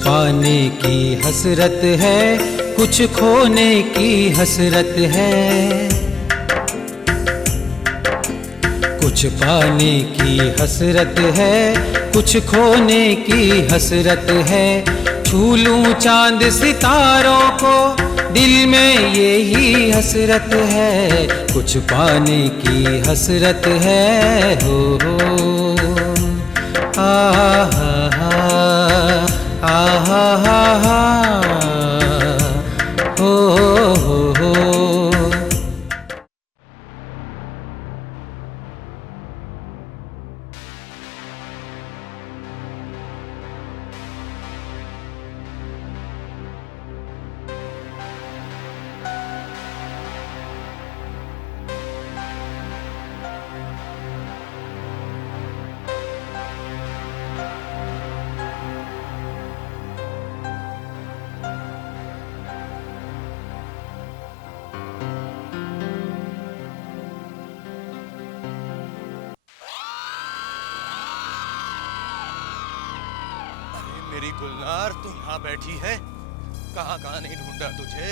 पाने की हसरत है, कुछ खोने की हसरत है। कुछ पाने की हसरत है, कुछ खोने की हसरत है। छू लूं चांद सितारों को, दिल में यही हसरत है। कुछ पाने की हसरत है। हो आ हा हा आ हा हा हा हो हो। मेरी गुलनार, तू यहाँ बैठी है? कहाँ कहाँ नहीं ढूंढा तुझे।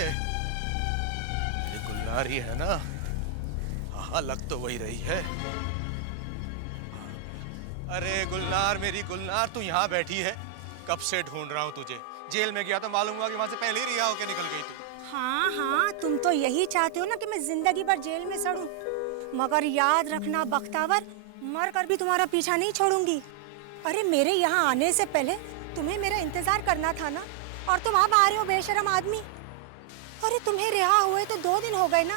मेरी गुलनार ही है ना? हाँ, लग तो वही रही है। अरे गुलनार, मेरी गुलनार, तू यहाँ बैठी है? कब से ढूंढ रहा हूँ तुझे। जेल में गया तो मालूम हुआ कि वहां से पहले ही रिहा होके निकल गई तू। हाँ हाँ, तुम तो यही चाहते हो ना कि मैं जिंदगी भर जेल में सड़ूं। मगर याद रखना बख्तावर, मर कर भी तुम्हारा पीछा नहीं छोड़ूंगी। अरे मेरे यहाँ आने से पहले तुम्हें मेरा इंतजार करना था ना, और तुम अब आ रहे हो बेशरम आदमी। अरे तुम्हें रिहा हुए तो 2 दिन हो गए ना,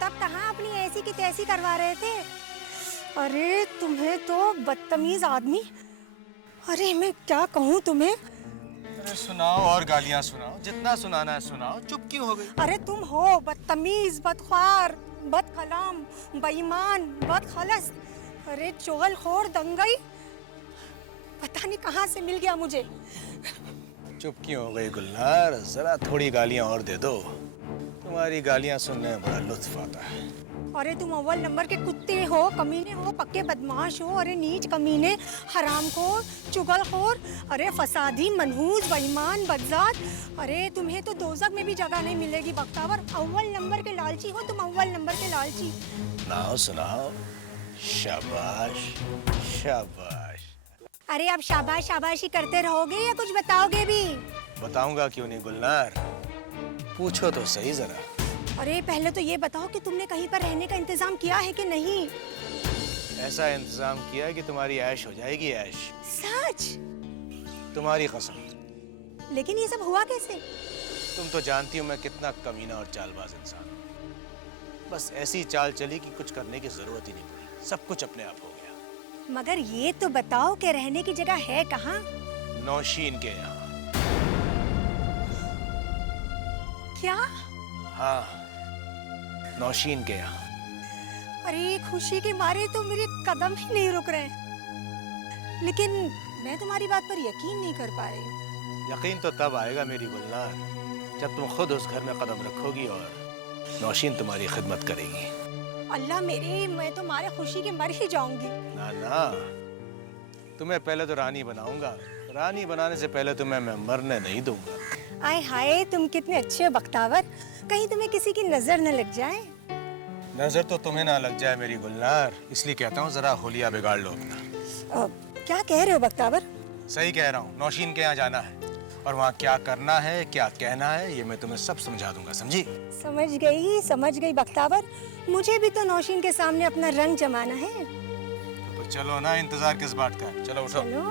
तब कहाँ अपनी ऐसी की तैसी करवा रहे थे। अरे तुम्हें तो बदतमीज आदमी। अरे मैं क्या कहूँ तुम्हें। अरे सुनाओ और गालियाँ सुनाओ, जितना सुनाना है सुनाओ। चुप क्यों हो गई? अरे तुम हो बदतमीज, बदख्वार, बदकलाम, बेईमान, बदखलस। अरे चुगलखोर, दंगई। पता नहीं कहाँ से मिल गया मुझे। चुप क्यों हो गई गुलनार? जरा थोड़ी गालियाँ और दे दो। तुम्हारी गालियाँ सुनने में बड़ा लुत्फ आता है। अरे तुम अव्वल नंबर के कुत्ते हो, कमीने हो, पक्के बदमाश हो। अरे नीच कमीने, हरामखोर, चुगलखोर, अरे फसादी, मनहूस, बेईमान, बदजात। अरे तुम्हें तो दोज़ख में भी जगह नहीं मिलेगी बख्तावर। अव्वल नंबर के लालची हो तुम, अव्वल नंबर के लालची। सुनाओ सुनाओ। शाबाश शाबाश। अरे अब शाबाश शाबाशी करते रहोगे या कुछ बताओगे भी? बताऊंगा क्यों नहीं गुलनार, पूछो तो सही जरा। अरे पहले तो ये बताओ कि तुमने कहीं पर रहने का इंतजाम किया है कि नहीं? ऐसा इंतजाम किया है कि तुम्हारी ऐश हो जाएगी ऐश। सच? तुम्हारी कसम। लेकिन ये सब हुआ कैसे? तुम तो जानती हो मैं कितना कमीना और चालबाज इंसान हूँ। बस ऐसी चाल चली कि कुछ करने की जरूरत ही नहीं पड़ी, सब कुछ अपने आप हो गया। मगर ये तो बताओ कि रहने की जगह है कहाँ? नौशीन के यहाँ। क्या? हाँ, नौशीन के यहाँ। अरे खुशी के मारे तो मेरे कदम ही नहीं रुक रहे। लेकिन मैं तुम्हारी बात पर यकीन नहीं कर पा रही हूँ। यकीन तो तब आएगा मेरी गुलनार, जब तुम खुद उस घर में कदम रखोगी और नौशीन तुम्हारी खिदमत करेगी। अल्लाह मेरे, मैं तो मारे खुशी के मर ही जाऊंगी। ना ना, तुम्हें पहले तो रानी बनाऊंगा। रानी बनाने से पहले तुम्हें मैं मरने नहीं दूंगा। आय हाय, तुम कितने अच्छे हो बख्तावर। कहीं तुम्हें किसी की नजर न लग जाए। नजर तो तुम्हें ना लग जाए मेरी गुलनार, इसलिए कहता हूँ जरा होलिया बिगाड़ लो अपना। क्या कह रहे हो बख्तावर? सही कह रहा हूँ, नौशीन के यहाँ जाना है और वहाँ क्या करना है, क्या कहना है, ये मैं तुम्हें सब समझा दूंगा, समझी? समझ गई बख्तावर। मुझे भी तो नौशीन के सामने अपना रंग जमाना है। तो चलो ना, इंतजार किस बात का है? चलो उठो। चलो।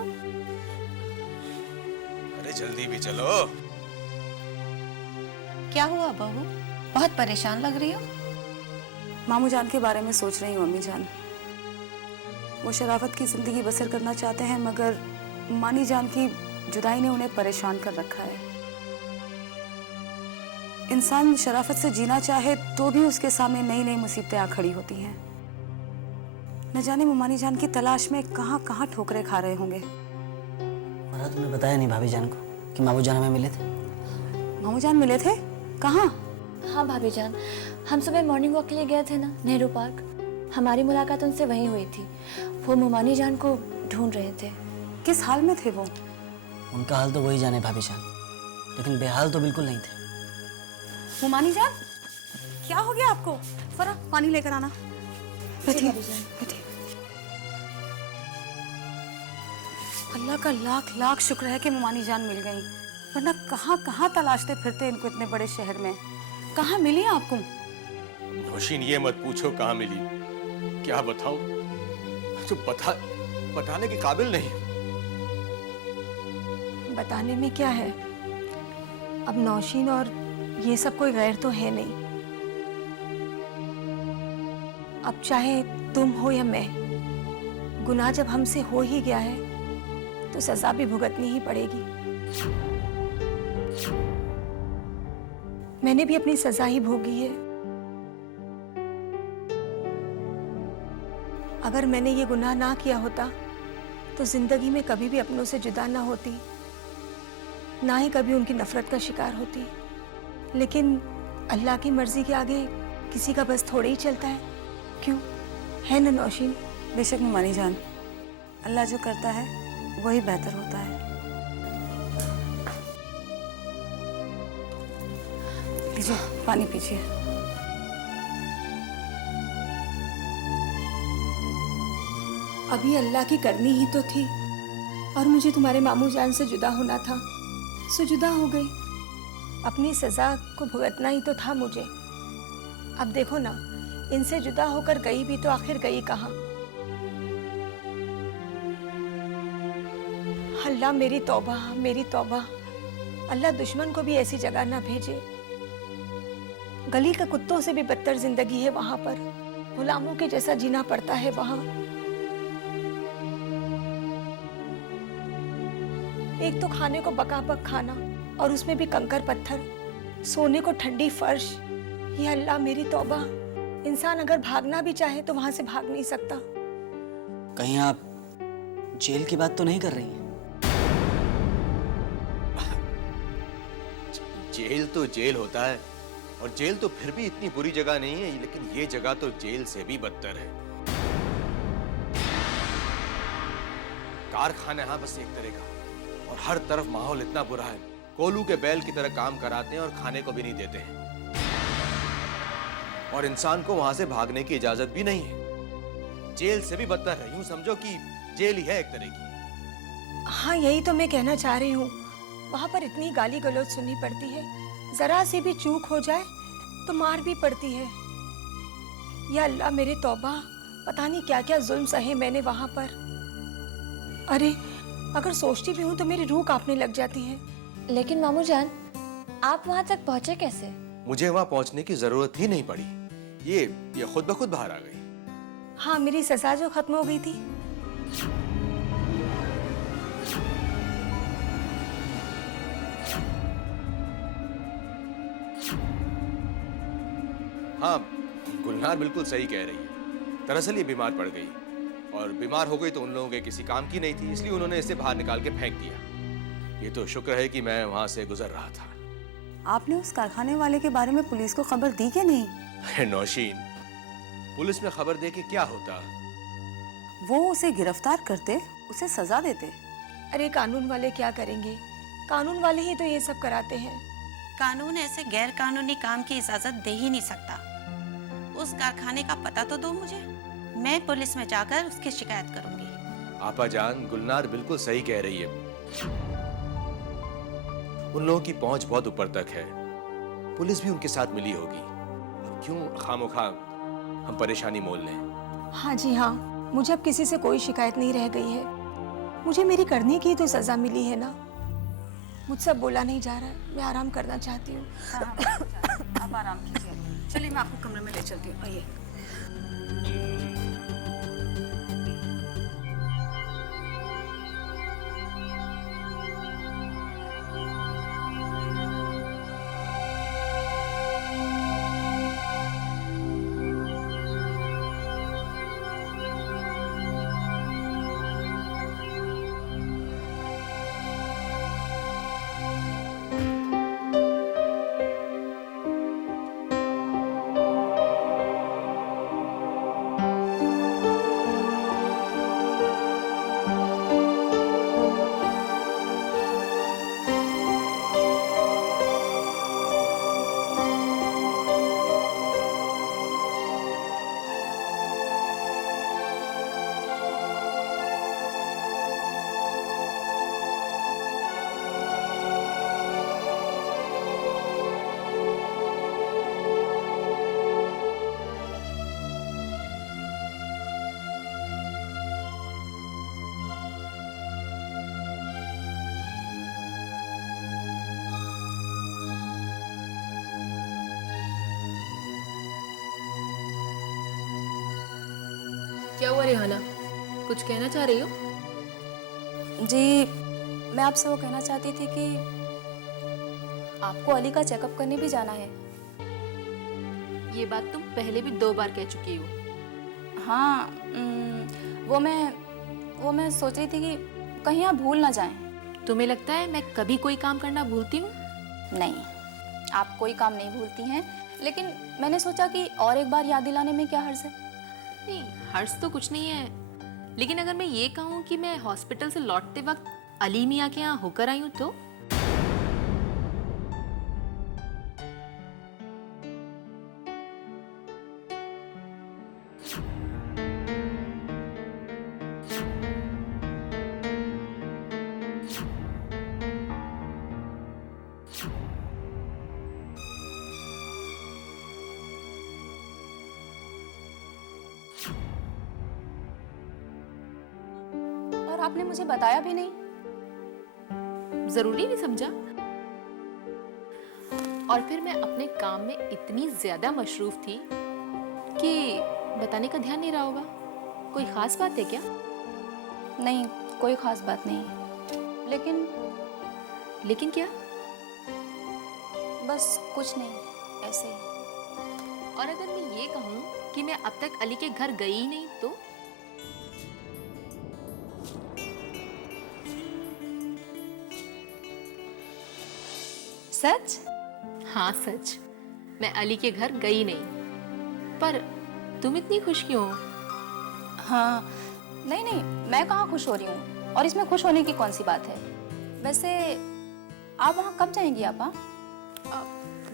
अरे जल्दी भी चलो। क्या हुआ बहू, बहुत परेशान लग रही हो? मामू जान के बारे में सोच रही हूँ अम्मी जान। वो शराफत की जिंदगी बसर करना चाहते हैं, मगर मानी जान की जुदाई ने उन्हें परेशान कर रखा है। इंसान शराफत से जीना चाहे तो भी उसके सामने नई नई मुसीबतें आ खड़ी होती हैं। न जाने वो मानी जान की तलाश में कहाँ कहाँ ठोकरें खा रहे होंगे। और तुमने बताया नहीं भाभी जान को कि मामू जान हमें मिले थे? मामू जान मिले थे? कहाँ? हाँ भाभी जान, हम सुबह मॉर्निंग वॉक के लिए गए थे ना नेहरू पार्क। हमारी मुलाकात उनसे वहीं हुई थी। वो मुमानी जान को ढूंढ रहे थे। किस हाल में थे वो? उनका हाल तो वही जाने भाभी जान, लेकिन बेहाल तो बिल्कुल नहीं थे। मुमानी जान, क्या हो गया आपको? फरा पानी लेकर आना। बैठिए बैठिए। अल्लाह का लाख लाख शुक्र है कि मुमानी जान मिल गई, वरना कहाँ कहाँ तलाशते फिरते इनको इतने बड़े शहर में। कहाँ मिली आपको? नौशीन, ये मत पूछो कहाँ मिली, क्या बताऊं, जो बताने के काबिल नहीं। बताने में क्या है? अब नौशीन और ये सब कोई गैर तो है नहीं। अब चाहे तुम हो या मैं, गुनाह जब हमसे हो ही गया है तो सजा भी भुगतनी ही पड़ेगी। मैंने भी अपनी सजा ही भोगी है। अगर मैंने ये गुनाह ना किया होता तो जिंदगी में कभी भी अपनों से जुदा ना होती, ना ही कभी उनकी नफरत का शिकार होती। लेकिन अल्लाह की मर्जी के आगे किसी का बस थोड़े ही चलता है, क्यों? है ना नौशीन? बेशक मुमानी जान, अल्लाह जो करता है वही बेहतर होता है। लीजिए पानी पीजिए। अभी अल्लाह की करनी ही तो थी और मुझे तुम्हारे मामू जान से जुदा होना था, सो जुदा हो गई। अपनी सजा को भुगतना ही तो था मुझे। अब देखो ना, इनसे जुदा होकर गई भी तो आखिर गई कहाँ? अल्लाह मेरी तौबा, मेरी तौबा। अल्लाह दुश्मन को भी ऐसी जगह ना भेजे। गली के कुत्तों से भी बदतर जिंदगी है वहां पर, गुलामों के जैसा जीना पड़ता है वहां। एक तो खाने को बका-बक खाना और उसमें भी कंकर पत्थर, सोने को ठंडी फर्श। ये अल्लाह मेरी तौबा। इंसान अगर भागना भी चाहे तो वहां से भाग नहीं सकता। कहीं आप जेल की बात तो नहीं कर रही हैं? जेल तो जेल होता है, और जेल तो फिर भी इतनी बुरी जगह नहीं है, लेकिन ये जगह तो जेल से भी बदतर है। कारखाना है बस एक तरह का, और हर तरफ माहौल इतना बुरा है, कोलू के बैल की तरह काम कराते हैं और खाने को भी नहीं देते हैं, और इंसान को वहां से भागने की इजाजत भी नहीं है। जेल से भी बदतर है, यूं समझो कि जेल ही है एक तरह की। हाँ, यही तो मैं कहना चाह रही हूँ। वहां पर इतनी गाली गलौज सुननी पड़ती है, जरा सी भी चूक हो जाए तो मार भी पड़ती है। या अल्लाह मेरे तौबा, पता नहीं क्या क्या जुल्म सहे मैंने वहां पर। अरे अगर सोचती भी हूँ तो मेरी रूह कांपने लग जाती है। लेकिन मामू जान, आप वहां तक पहुंचे कैसे? मुझे वहां पहुंचने की जरूरत ही नहीं पड़ी, ये खुद ब खुद बाहर आ गई। हाँ, मेरी सजा जो खत्म हो गई थी। हाँ, गुलनार बिल्कुल सही कह रही है। दरअसल ये बीमार पड़ गई, और बीमार हो गई तो उन लोगों के किसी काम की नहीं थी, इसलिए उन्होंने इसे बाहर निकाल के फेंक दिया। ये तो शुक्र है कि मैं वहां से गुजर रहा था। आपने उस कारखाने वाले के बारे में पुलिस को खबर दी क्या नहीं? नौशीन, पुलिस में खबर दे के क्या होता? वो उसे गिरफ्तार करते, उसे सजा देते। अरे कानून वाले क्या करेंगे? कानून वाले ही तो ये सब कराते हैं। कानून ऐसे गैर कानूनी काम की इजाजत दे ही नहीं सकता। उस कारखाने का पता तो दो मुझे, मैं पुलिस में जाकर उसकी शिकायत करूंगी। आपा जान, गुलनार बिल्कुल सही कह रही है। उन लोगों की पहुंच बहुत ऊपर तक है, पुलिस भी उनके साथ मिली होगी। अब क्यों खामोखा हम परेशानी मोल लें? हाँ जी हाँ, मुझे अब किसी से कोई शिकायत नहीं रह गई है। मुझे मेरी करने की तो सजा मिली है ना। मुझसे अब बोला नहीं जा रहा है, मैं आराम करना चाहती हूँ। आप आराम कीजिए। चलिए मैं आपको कमरे में ले चलती हूँ, आइए। क्या हुआ रेहाना, कुछ कहना चाह रही हो? जी, मैं आपसे वो कहना चाहती थी कि आपको अली का चेकअप करने भी जाना है। ये बात तुम पहले भी 2 बार कह चुकी हो। हाँ, वो मैं सोच रही थी कि कहीं आप भूल ना जाएं। तुम्हें लगता है मैं कभी कोई काम करना भूलती हूँ? नहीं, आप कोई काम नहीं भूलती हैं, लेकिन मैंने सोचा कि और एक बार याद दिलाने में क्या हर्ज है। नहीं, हर्ष तो कुछ नहीं है, लेकिन अगर मैं ये कहूँ कि मैं हॉस्पिटल से लौटते वक्त अली मियाँ के यहाँ होकर आई हूँ तो? और आपने मुझे बताया भी नहीं। जरूरी नहीं समझा? और फिर मैं अपने काम में इतनी ज्यादा मशरूफ थी कि बताने का ध्यान नहीं रहा होगा। कोई खास बात है क्या? नहीं, कोई खास बात नहीं, लेकिन क्या? बस कुछ नहीं, ऐसे ही। और अगर मैं ये कहूँ कि मैं अब तक अली के घर गई ही नहीं तो? सच? हाँ सच, मैं अली के घर गई नहीं। पर तुम इतनी खुश क्यों हो? हाँ, नहीं, मैं कहाँ खुश हो रही हूँ, और इसमें खुश होने की कौन सी बात है। वैसे आप वहाँ कब जाएंगी आपा?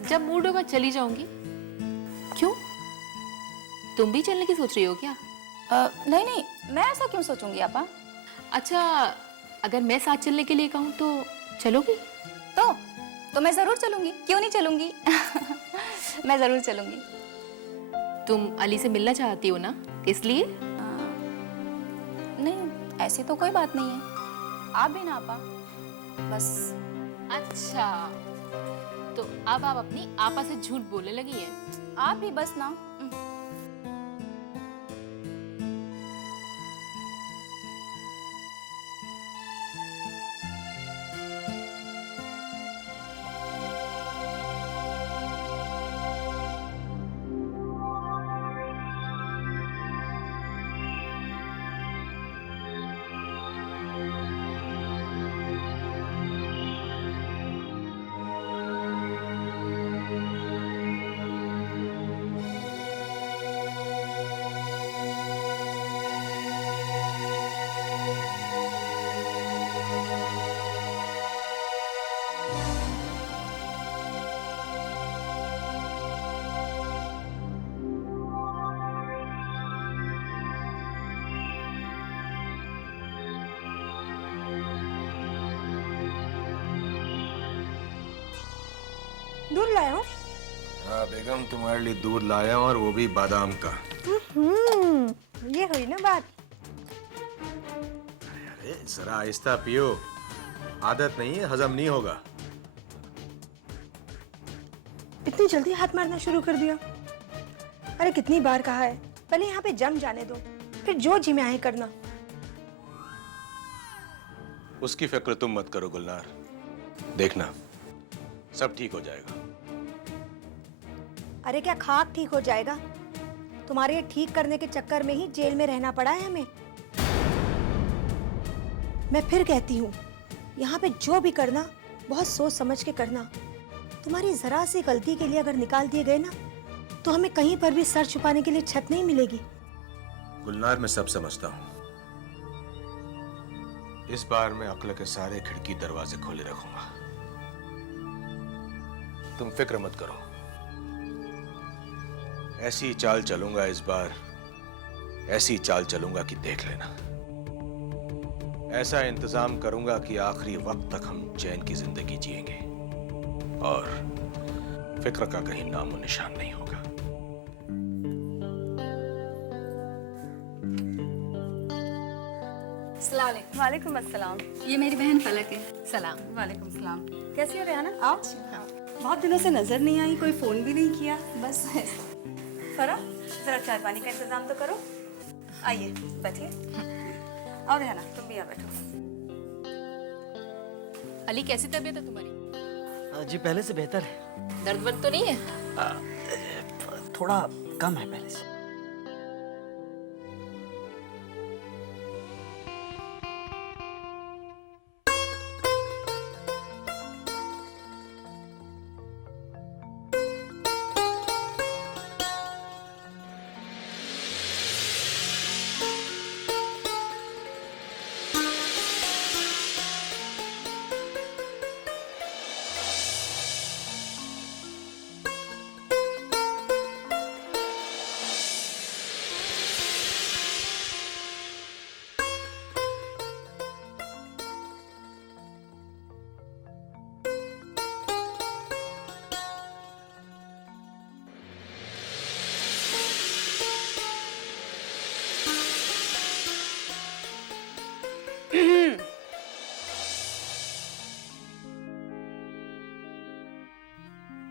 जब मूड होगा चली जाऊंगी। क्यों, तुम भी चलने की सोच रही हो क्या? नहीं, मैं ऐसा क्यों सोचूंगी आपा? अच्छा, अगर मैं साथ चलने के लिए कहूँ तो चलोगी? तो मैं जरूर चलूंगी, क्यों नहीं चलूंगी। मैं जरूर चलूंगी। तुम अली से मिलना चाहती हो ना, इसलिए? नहीं, ऐसी तो कोई बात नहीं है। आप भी ना आपा, बस। अच्छा, तो अब आप अपनी आपा से झूठ बोलने लगी हैं? आप भी बस ना। दूध लाया हूँ। हाँ बेगम, तुम्हारे लिए दूध लाया हूँ, और वो भी बादाम का। ये हुई ना बात। अरे जरा आहिस्ता पियो, आदत नहीं है, हजम नहीं होगा। इतनी जल्दी हाथ मारना शुरू कर दिया। अरे कितनी बार कहा है, पहले यहाँ पे जम जाने दो, फिर जो जी में आए करना। उसकी फिक्र तुम मत करो गुलनार, देखना सब ठीक हो जाएगा। अरे क्या खाक ठीक हो जाएगा? तुम्हारे ठीक करने के चक्कर में ही जेल में रहना पड़ा है हमें। मैं फिर कहती हूँ, यहाँ पे जो भी करना बहुत सोच समझ के करना। तुम्हारी जरा सी गलती के लिए अगर निकाल दिए गए ना, तो हमें कहीं पर भी सर छुपाने के लिए छत नहीं मिलेगी। गुलनार, मैं सब समझता हूँ। इस बार मैं अक्ल के सारे खिड़की दरवाजे खोले रखूंगा। तुम फिक्र मत करो, ऐसी चाल चलूंगा इस बार, ऐसी चाल चलूंगा कि देख लेना। ऐसा इंतजाम करूंगा कि आखिरी वक्त तक हम चैन की जिंदगी जिएंगे और फिक्र का कहीं नामो निशान नहीं होगा। वालेकुम अस्सलाम। ये मेरी बहन फलक है। सलाम। वालेकुम सलाम। कैसी हो रेहाना? आओ। बहुत दिनों से नजर नहीं आई, कोई फोन भी नहीं किया। बस फरा, जरा चाय पानी का इंतजाम तो करो। आइए बैठिए। आओ रेहाना, तुम भी आ बैठो। अली कैसी तबीयत है तुम्हारी? जी पहले से बेहतर है। दर्द वर्द तो नहीं है? थोड़ा कम है पहले से।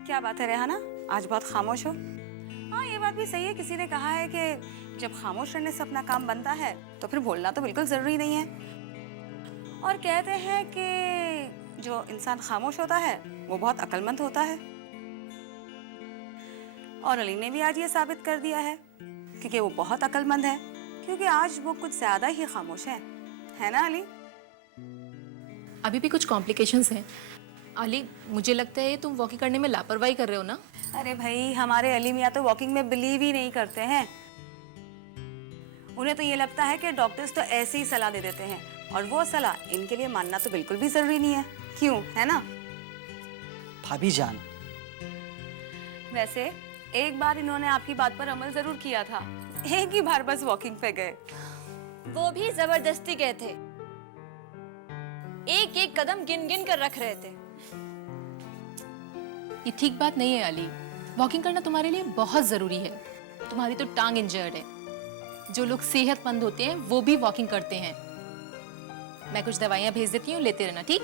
क्या बात है रेहाना, आज बहुत खामोश हो? हाँ, ये बात भी सही है। किसी ने कहा है कि जब खामोश रहने से अपना काम बनता है तो फिर बोलना तो बिल्कुल जरूरी नहीं है। और कहते हैं कि जो इंसान खामोश होता है वो बहुत अक्लमंद होता है। और अली ने भी आज ये साबित कर दिया है क्योंकि वो बहुत अक्लमंद है, क्योंकि आज वो कुछ ज्यादा ही खामोश है ना अली? अभी भी कुछ कॉम्प्लिकेशंस हैं। अली, मुझे लगता है तुम वॉकिंग करने में लापरवाही कर रहे हो ना? अरे भाई, हमारे अली मियाँ तो वॉकिंग में बिलीव ही नहीं करते हैं। उन्हें तो ये लगता है कि डॉक्टर्स तो ऐसे ही सलाह दे देते हैं, और वो सलाह इनके लिए मानना तो बिल्कुल भी जरूरी नहीं है। क्यों, है ना? भाभी जान, वैसे एक बार इन्होंने आपकी बात पर अमल जरूर किया था। एक ही बार बस वॉकिंग पे गए, वो भी जबरदस्ती गए थे। एक एक कदम गिन गिन कर रख रहे थे। ये ठीक बात नहीं है अली। वॉकिंग करना तुम्हारे लिए बहुत जरूरी है। तुम्हारी तो टांग इंजर्ड है। जो लोग सेहतमंद होते हैं वो भी वॉकिंग करते हैं। मैं कुछ दवाइयाँ भेज देती हूँ, लेते रहना, ठीक?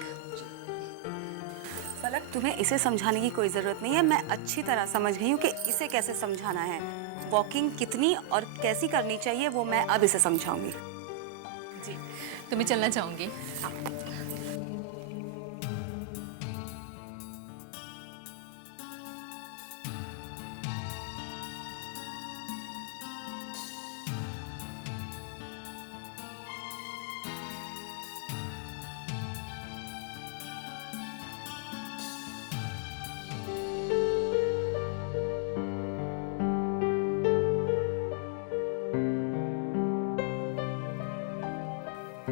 फलक, तुम्हें इसे समझाने की कोई जरूरत नहीं है। मैं अच्छी तरह समझ गई हूँ कि इसे कैसे समझाना है। वॉकिंग कितनी और कैसी करनी चाहिए वो मैं अब इसे समझाऊंगी। जी, तुम्हें चलना चाहूंगी।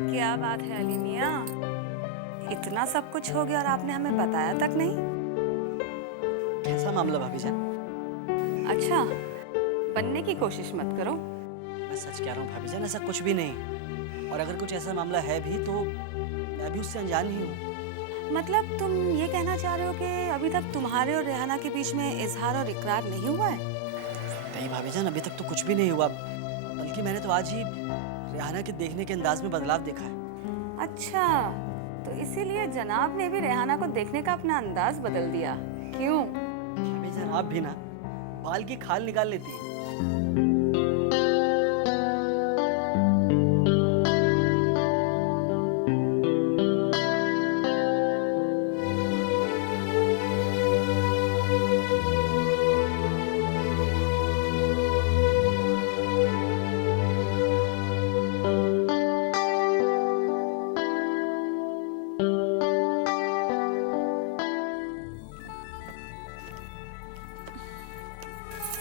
क्या बात है अली मियाँ, इतना सब कुछ हो गया और आपने हमें बताया तक नहीं? कैसा मामला भाभी जान? अच्छा, बनने की कोशिश मत करो। मैं सच कह रहा हूँ भाभी जान, ऐसा कुछ भी नहीं। और अगर कुछ ऐसा मामला है भी तो मैं भी उससे अनजान ही हूँ। मतलब तुम ये कहना चाह रहे हो कि अभी तक तुम्हारे और रेहाना के बीच में इजहार और इकरार नहीं हुआ है? नहीं भाभी जान, अभी तक तो कुछ भी नहीं हुआ। बल्कि मैंने तो आज ही रेहाना के देखने के अंदाज में बदलाव देखा है। अच्छा, तो इसीलिए जनाब ने भी रेहाना को देखने का अपना अंदाज बदल दिया। क्यों? भाभी जान, आप भी ना बाल की खाल निकाल लेती है।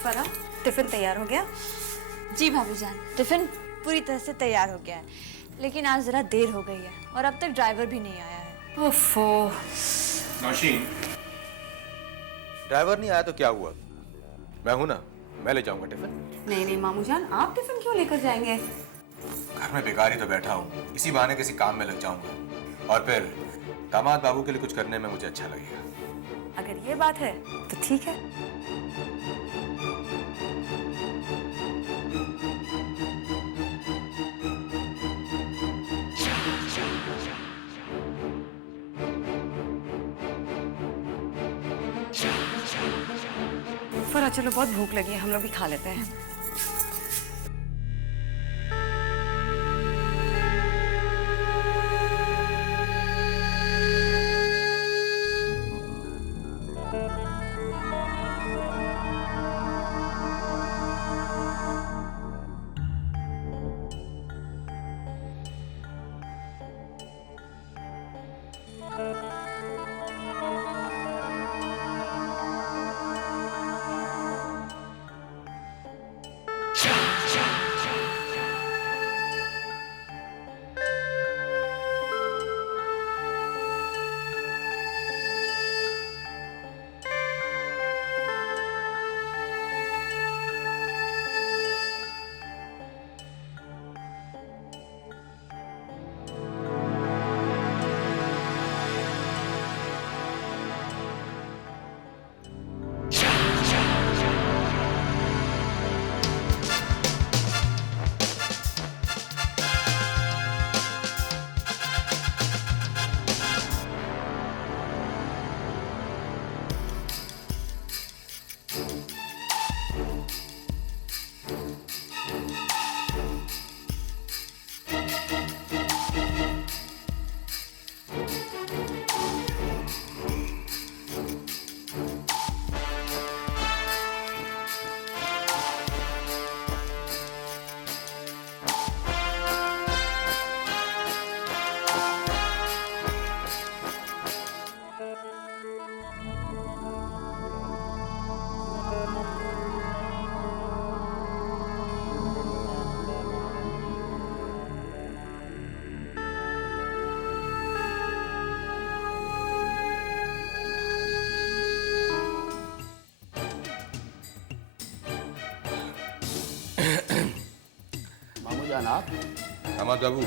फरा, टिफिन तैयार हो गया? जी भाभी जान, टिफिन पूरी तरह से तैयार हो गया है, लेकिन आज जरा देर हो गई है और अब तक ड्राइवर भी नहीं आया है। ओफो। नौशीन, ड्राइवर नहीं आया तो क्या हुआ? मैं हूं ना, मैं ले जाऊंगा टिफिन। नहीं नहीं मामू जान, आप टिफिन क्यों लेकर जाएंगे? घर में बेकार ही तो बैठा हूँ, इसी बहाने किसी काम में लग जाऊंगा और फिर दामाद बाबू के लिए कुछ करने में मुझे अच्छा लगेगा। अगर ये बात है तो ठीक है। फरा, चलो बहुत भूख लगी है, हम लोग भी खा लेते हैं। मामू जान आप? दामाद बाबू,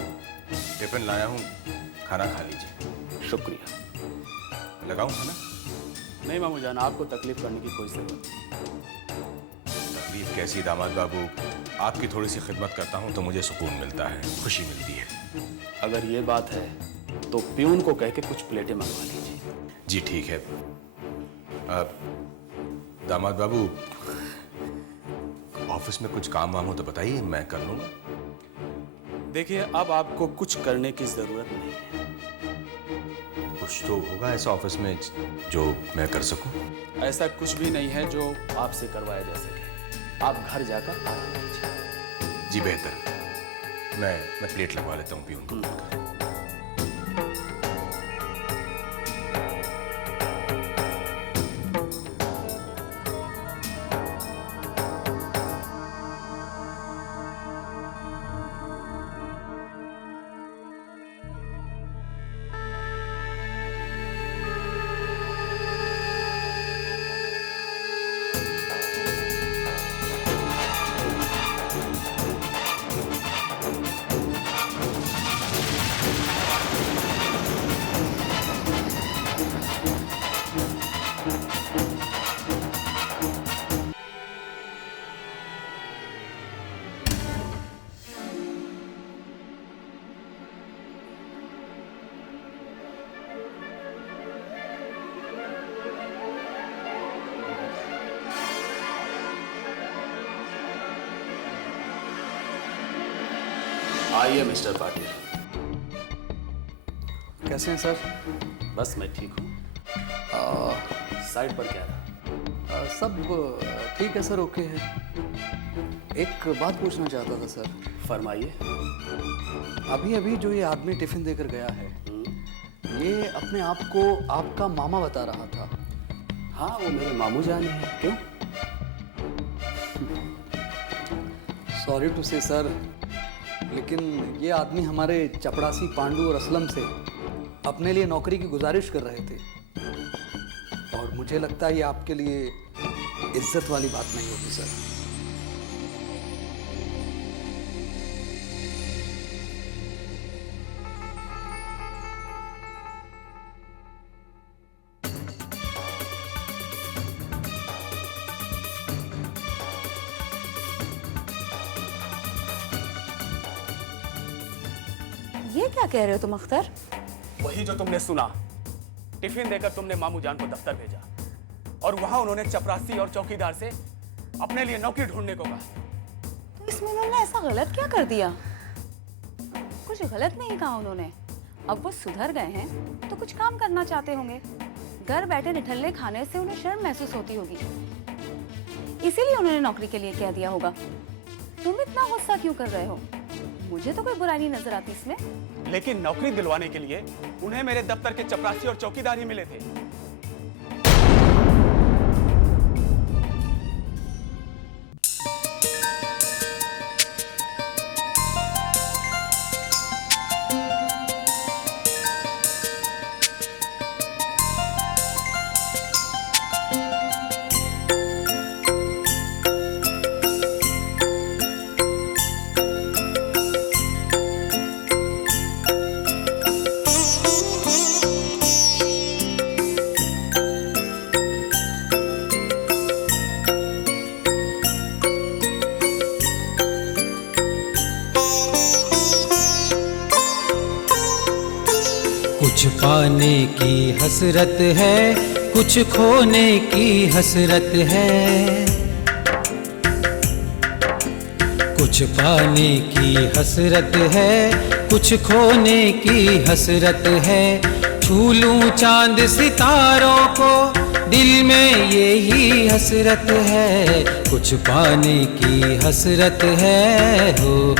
टिफिन लाया हूँ, खाना खा लीजिए। शुक्रिया। लगाऊं खाना? नहीं मामू जान, आपको तकलीफ करने की कोई जरूरत नहीं। तकलीफ कैसी दामाद बाबू, आपकी थोड़ी सी खिदमत करता हूँ तो मुझे सुकून मिलता है, खुशी मिलती है। अगर ये बात है तो प्यून को कह के कुछ प्लेटें मंगवा लीजिए। जी ठीक है। दामाद बाबू, ऑफिस में कुछ काम वाम हो तो बताइए, मैं कर लूंगा। देखिए, अब आपको कुछ करने की जरूरत नहीं है। कुछ तो होगा ऐसा ऑफिस में जो मैं कर सकूं? ऐसा कुछ भी नहीं है जो आपसे करवाया जा सके। आप घर जाकर आराम कीजिए। जी बेहतर। मैं प्लेट लगवा लेता हूँ पियून को। आइए मिस्टर पाटिल। कैसे हैं सर? बस मैं ठीक हूँ। साइड पर क्या रहा? सब ठीक है सर, ओके है। एक बात पूछना चाहता था सर। फरमाइए। अभी अभी जो ये आदमी टिफिन देकर गया है, ये अपने आप को आपका मामा बता रहा था। हाँ, वो मेरे मामू जान हैं। क्यों? सॉरी टू से सर, लेकिन ये आदमी हमारे चपड़ासी पांडु और असलम से अपने लिए नौकरी की गुजारिश कर रहे थे, और मुझे लगता है ये आपके लिए इज्जत वाली बात नहीं होगी सर। ये क्या कह रहे हो तुम अख्तर? वही जो तुमने सुना। टिफिन देकर तुमने मामू जान को दफ्तर भेजा और वहां उन्होंने चपरासी और चौकीदार से अपने लिए नौकरी ढूंढने को कहा। तो इसमें उन्होंने ऐसा गलत क्या कर दिया? कुछ गलत नहीं कहा उन्होंने। अब वो सुधर गए हैं तो कुछ काम करना चाहते होंगे। घर बैठे निठल्ले खाने से उन्हें शर्म महसूस होती होगी, इसीलिए उन्होंने नौकरी के लिए कह दिया होगा। तुम इतना गुस्सा क्यों कर रहे हो? मुझे तो कोई बुराई नहीं नजर आती इसमें। लेकिन नौकरी दिलवाने के लिए उन्हें मेरे दफ्तर के चपरासी और चौकीदार ही मिले थे। कुछ पाने की हसरत है, कुछ खोने की हसरत है। कुछ पाने की हसरत है, कुछ खोने की हसरत है। छू लूं चांद सितारों को, दिल में यही हसरत है। कुछ पाने की हसरत है, हो